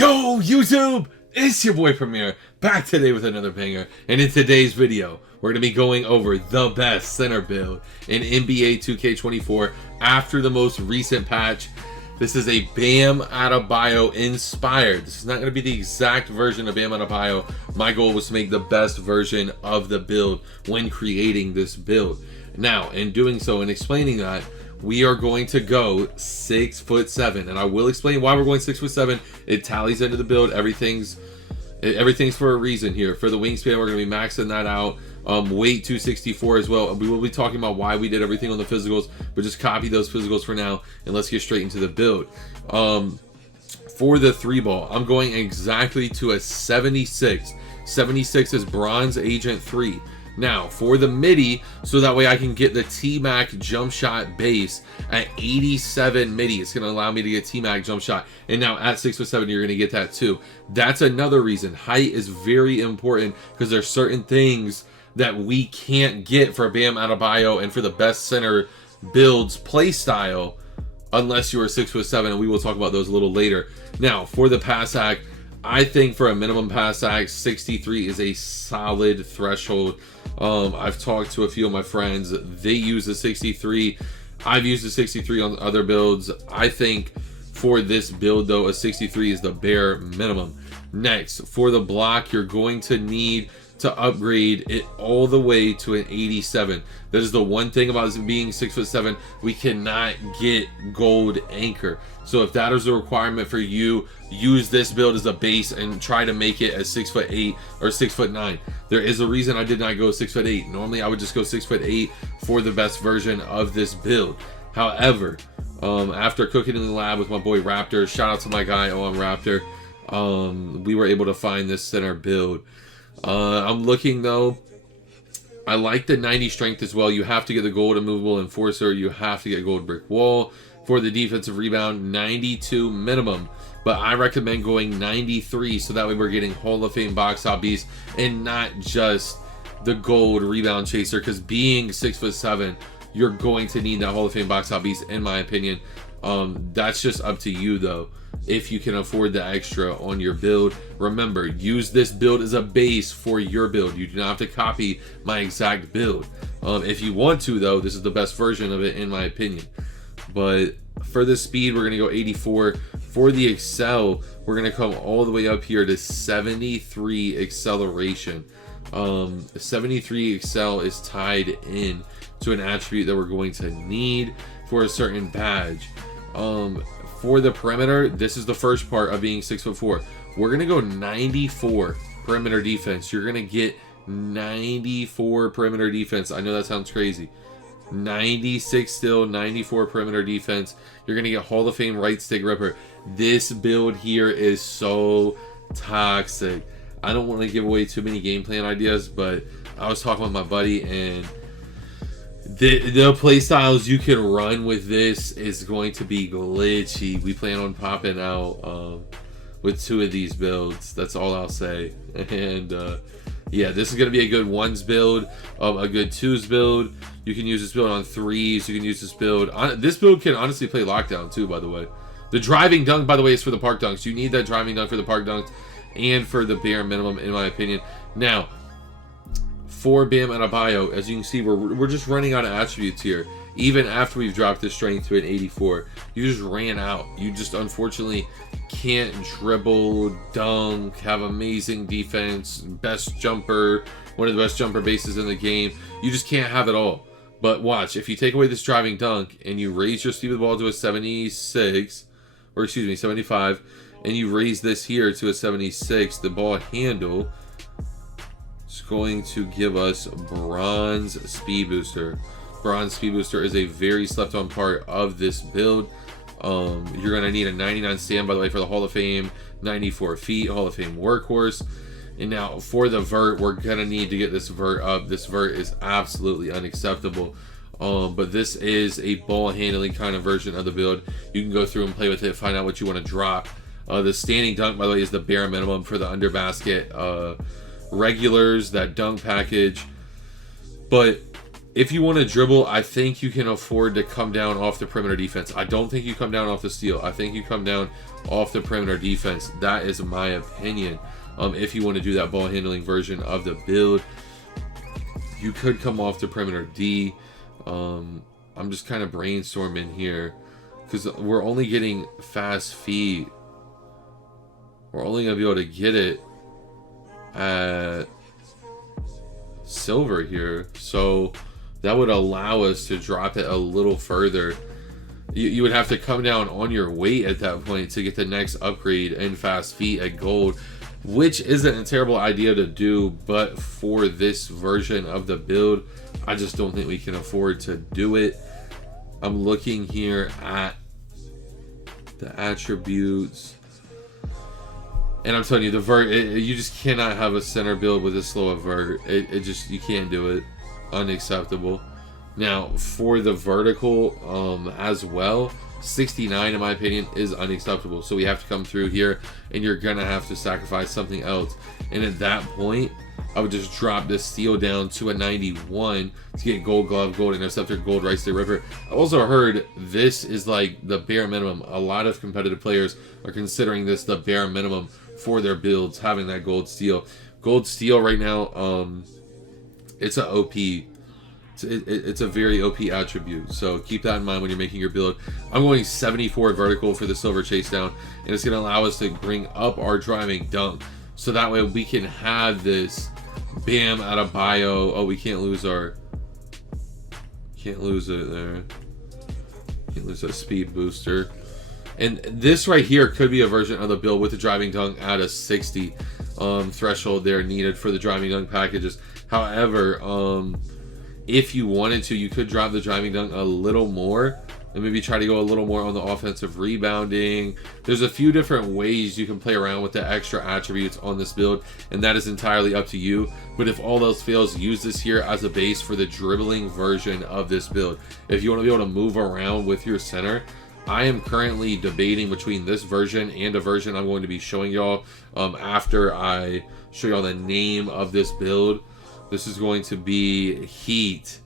Yo, YouTube! It's your boy Premier, back today with another banger. And in today's video, we're going to be going over the best center build in NBA 2K24 after the most recent patch. This is a Bam Adebayo inspired. This is not going to be the exact version of Bam Adebayo. My goal was to make the best version of the build when creating this build. Now, in doing so and explaining that, we are going to go 6'7", and I will explain why we're going 6'7". It tallies into the build. Everything's for a reason here. For the wingspan, we're going to be maxing that out. Weight 264 as well. We will be talking about why we did everything on the physicals, but just copy those physicals for now, and let's get straight into the build. For the 3-ball, I'm going exactly to a 76. 76 is Bronze Agent 3. Now, for the midi, so that way I can get the T-Mac jump shot base at 87 midi. It's going to allow me to get T-Mac jump shot. And now at 6'7", you're going to get that too. That's another reason. Height is very important because there's certain things that we can't get for Bam Adebayo and for the best center builds play style unless you are 6'7", and we will talk about those a little later. Now, for the pass act, I think for a minimum pass act, 63 is a solid threshold. I've talked to a few of my friends. They use the 63. I've used the 63 on other builds. I think for this build, though, a 63 is the bare minimum. Next, for the block, you're going to need to upgrade it all the way to an 87. That is the one thing about being 6'7". We cannot get gold anchor. So if that is a requirement for you, use this build as a base and try to make it as 6'8" or 6'9". There is a reason I did not go 6'8". Normally I would just go 6'8" for the best version of this build. However, after cooking in the lab with my boy Raptor, shout out to my guy OM Raptor, we were able to find this center build. I'm looking though, I like the 90 strength as well. You have to get the gold immovable enforcer. You have to get gold brick wall. For the defensive rebound, 92 minimum. But I recommend going 93 so that way we're getting Hall of Fame box out beast and not just the gold rebound chaser. Because being 6'7", you're going to need that Hall of Fame box out beast in my opinion. That's just up to you though. If you can afford the extra on your build, remember, use this build as a base for your build. You do not have to copy my exact build. If you want to though, this is the best version of it in my opinion. But for the speed, we're going to go 84. For the excel, we're going to come all the way up here to 73 acceleration. 73 excel is tied in to an attribute that we're going to need for a certain badge. For the perimeter, this is the first part of being 6'4". We're going to go 94 perimeter defense. You're going to get 94 perimeter defense. I know that sounds crazy. 96 still, 94 perimeter defense. You're going to get Hall of Fame right stick ripper. This build here is so toxic. I don't want to give away too many game plan ideas, but I was talking with my buddy, and the play styles you can run with this is going to be glitchy. We plan on popping out with 2 of these builds. That's all I'll say. And yeah, this is going to be a good 1s build, a good 2s build. You can use this build on 3s. You can use this build. This build can honestly play lockdown too, by the way. The driving dunk, by the way, is for the park dunks. You need that driving dunk for the park dunks and for the bare minimum, in my opinion. Now, for Bam Adebayo, as you can see, we're just running out of attributes here. Even after we've dropped his strength to an 84, you just ran out. You just unfortunately can't dribble, dunk, have amazing defense, best jumper, one of the best jumper bases in the game. You just can't have it all. But watch, if you take away this driving dunk and you raise your speed of the ball to a 76, or excuse me, 75, and you raise this here to a 76, the ball handle is going to give us Bronze Speed Booster. Bronze Speed Booster is a very slept on part of this build. You're going to need a 99 stand, by the way, for the Hall of Fame, 94 feet, Hall of Fame workhorse. And now for the vert, we're going to need to get this vert up. This vert is absolutely unacceptable. But this is a ball handling kind of version of the build. You can go through and play with it, find out what you want to drop. The standing dunk, by the way, is the bare minimum for the under basket regulars, that dunk package. But If you want to dribble, I think you can afford to come down off the perimeter defense. I don't think you come down off the steal. I think you come down off the perimeter defense. That is my opinion. If you want to do that ball handling version of the build, you could come off the perimeter D. I'm just kind of brainstorming here because we're only getting fast feet. We're only going to be able to get it at silver here. So that would allow us to drop it a little further. You would have to come down on your weight at that point to get the next upgrade in fast feet at gold, which isn't a terrible idea to do, but for this version of the build, I just don't think we can afford to do it. I'm looking here at the attributes, and I'm telling you, the vert, you just cannot have a center build with this low of vert. It just, you can't do it. Unacceptable. Now, for the vertical as well, 69 in my opinion is unacceptable. So we have to come through here, and you're gonna have to sacrifice something else. And at that point, I would just drop this steal down to a 91 to get gold glove, gold interceptor, gold right stick ripper. I also heard this is like the bare minimum. A lot of competitive players are considering this the bare minimum for their builds, having that gold steal. Gold steal right now, it's a OP. It's a very OP attribute, so keep that in mind when you're making your build. I'm going 74 vertical for the silver chase down, and it's going to allow us to bring up our driving dunk, so that way we can have this bam Adebayo. Oh, we can't lose it there. Can't lose a speed booster. And this right here could be a version of the build with the driving dunk at a 60 threshold there needed for the driving dunk packages. However, if you wanted to, you could drop the driving dunk a little more and maybe try to go a little more on the offensive rebounding. There's a few different ways you can play around with the extra attributes on this build, and that is entirely up to you. But if all else fails, use this here as a base for the dribbling version of this build. If you want to be able to move around with your center, I am currently debating between this version and a version I'm going to be showing y'all after I show y'all the name of this build. This is going to be Heat.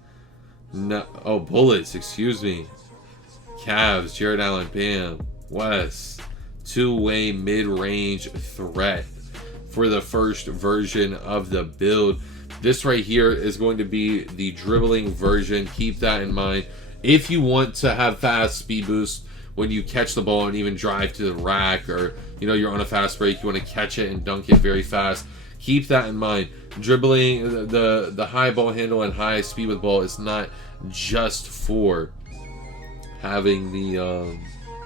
No, oh, Bullets, excuse me. Cavs, Jared Allen, bam. West. Two-way mid-range threat for the first version of the build. This right here is going to be the dribbling version. Keep that in mind. If you want to have fast speed boost when you catch the ball and even drive to the rack, or you're on a fast break, you want to catch it and dunk it very fast, keep that in mind. Dribbling, the high ball handle and high speed with ball is not just for having the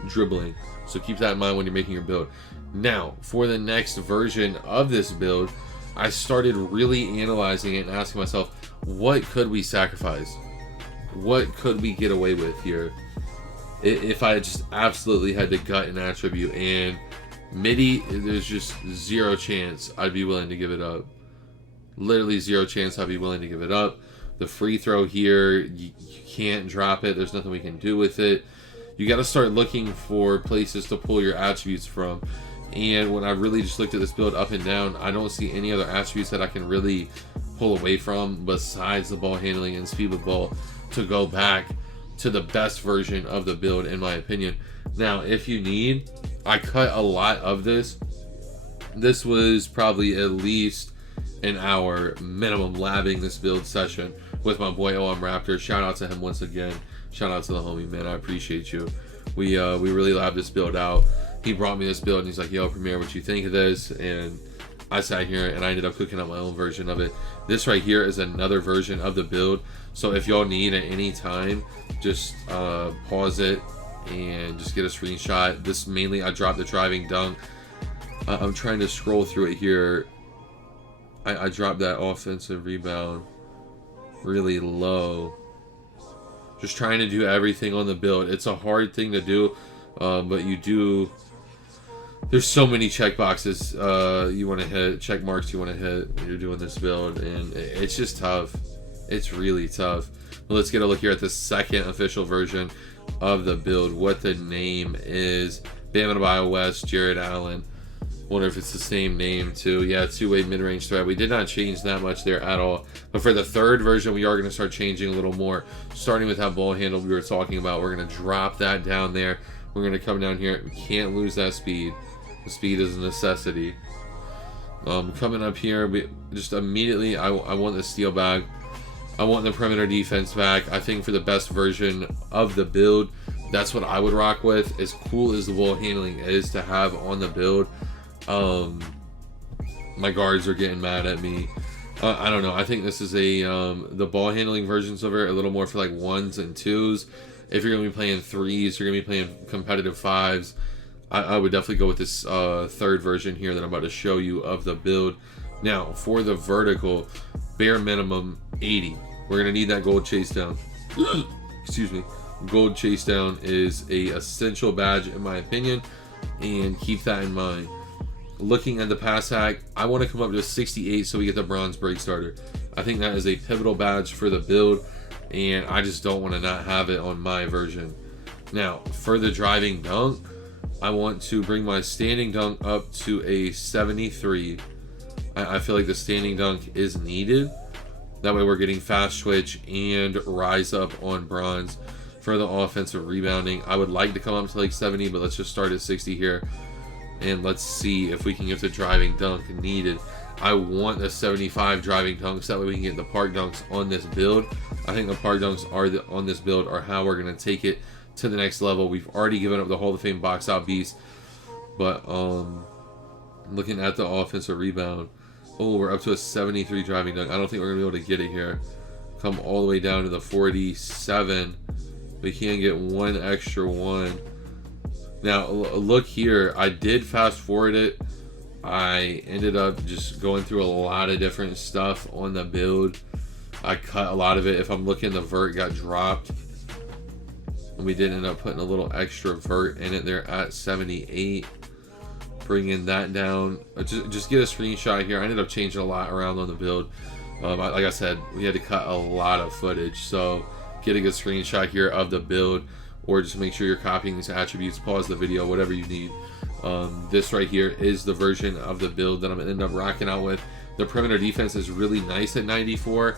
dribbling. So keep that in mind when you're making your build. Now, for the next version of this build, I started really analyzing it and asking myself, what could we sacrifice? What could we get away with here if I just absolutely had to gut an attribute? And MIDI, there's just zero chance I'd be willing to give it up. Literally zero chance I'd be willing to give it up. The free throw here, you can't drop it. There's nothing we can do with it. You got to start looking for places to pull your attributes from. And when I really just looked at this build up and down, I don't see any other attributes that I can really pull away from besides the ball handling and speed with ball to go back to the best version of the build, in my opinion. Now, if you need, I cut a lot of this. This was probably at least an hour minimum labbing this build session with my boy OM Raptor. Shout out to him once again. Shout out to the homie, man. I appreciate you. We really labbed this build out. He brought me this build and he's like, yo, Premier, what you think of this? And I sat here and I ended up cooking up my own version of it. This right here is another version of the build. So if y'all need at any time, just pause it and just get a screenshot. This mainly, I dropped the driving dunk. I'm trying to scroll through it here. I dropped that offensive rebound really low. Just trying to do everything on the build. It's a hard thing to do, but you do. There's so many check boxes you want to hit, check marks you want to hit when you're doing this build, and it's just tough. It's really tough. But let's get a look here at the second official version of the build. What the name is: Bam Adebayo, West, Jared Allen. Wonder if it's the same name too. Yeah, two-way mid-range threat. We did not change that much there at all. But for the third version, we are going to start changing a little more. Starting with that ball handle we were talking about. We're going to drop that down there. We're going to come down here. We can't lose that speed. The speed is a necessity. Coming up here, we just immediately, I want the steal back. I want the perimeter defense back. I think for the best version of the build, that's what I would rock with. As cool as the ball handling is to have on the build, my guards are getting mad at me. I don't know. I think this is the ball handling versions of it a little more for like 1s and 2s. If you're gonna be playing 3s, you're gonna be playing competitive 5s. I would definitely go with this third version here that I'm about to show you of the build. Now for the vertical, bare minimum 80. We're gonna need that gold chase down. Excuse me. Gold chase down is a essential badge in my opinion, and keep that in mind. Looking at the pass hack, I want to come up to 68 so we get the bronze break starter. I think that is a pivotal badge for the build, and I just don't want to not have it on my version. Now for the driving dunk, I want to bring my standing dunk up to a 73. I feel like the standing dunk is needed. That way we're getting fast twitch and rise up on bronze. For the offensive rebounding, I would like to come up to like 70, but let's just start at 60 here. And let's see if we can get the driving dunk needed. I want the 75 driving dunks. That way we can get the park dunks on this build. I think the park dunks on this build are how we're going to take it to the next level. We've already given up the Hall of Fame box out beast. But looking at the offensive rebound, oh, we're up to a 73 driving dunk. I don't think we're going to be able to get it here. Come all the way down to the 47. We can get one extra one. Now look here, I did fast forward it. I ended up just going through a lot of different stuff on the build. I cut a lot of it. If I'm looking, the vert got dropped, and we did end up putting a little extra vert in it there at 78. Bringing that down. Just get a screenshot here. I ended up changing a lot around on the build. Like I said, we had to cut a lot of footage, so get a good screenshot here of the build, or just make sure you're copying these attributes, pause the video, whatever you need. This right here is the version of the build that I'm gonna end up rocking out with. The perimeter defense is really nice at 94,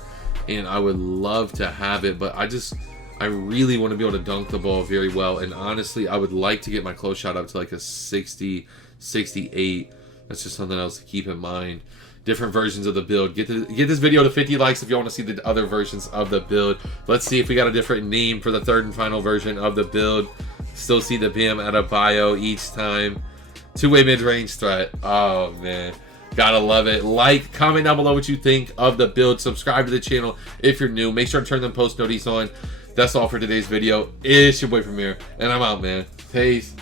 and I would love to have it, but I really want to be able to dunk the ball very well, and honestly I would like to get my close shot up to like a 60, 68. That's just something else to keep in mind. Different versions of the build. Get this video to 50 likes if you want to see the other versions of the build. Let's see if we got a different name for the third and final version of the build. Still see the Bam Adebayo each time. Two-way mid-range threat. Oh man, gotta love it. Like, comment down below what you think of the build. Subscribe to the channel if you're new. Make sure to turn them post notifications on. That's all for today's video. It's your boy Premier, and I'm out, man. Peace.